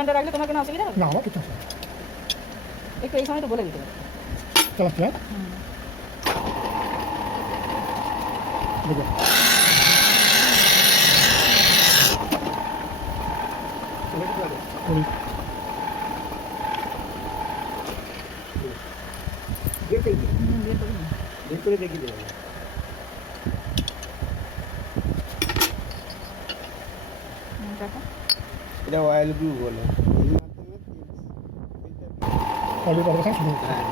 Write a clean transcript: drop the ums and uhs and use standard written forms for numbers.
এখানটা রাখলে তোমার কোনো অসুবিধা হবে না আমার কিছু আসে না। একটু এই সময় একটু বলে দিতে হবে চালাচ্ছি হ্যাঁ দেখো করি বের করে নিন। টাকা এটা অয়েল গ্লু বলে এর মাধ্যমে অলরেডি কথা শুরু হচ্ছে হ্যাঁ